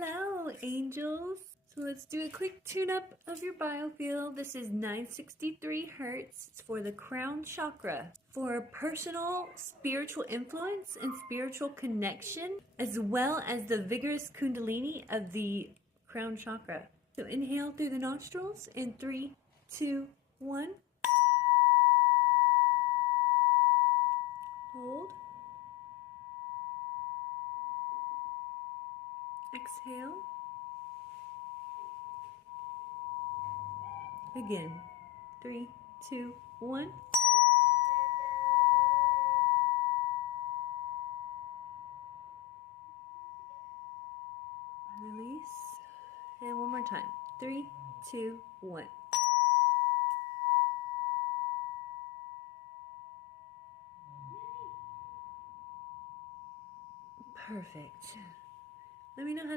Hello, angels. So let's do a quick tune-up of your biofield. This is 963 Hertz. It's for the crown chakra, for personal spiritual influence and spiritual connection, as well as the vigorous kundalini of the crown chakra. So inhale through the nostrils in 3, 2, 1. Hold. Exhale. Again. 3, 2, 1. Release. And one more time. 3, 2, 1. Perfect. Let me know how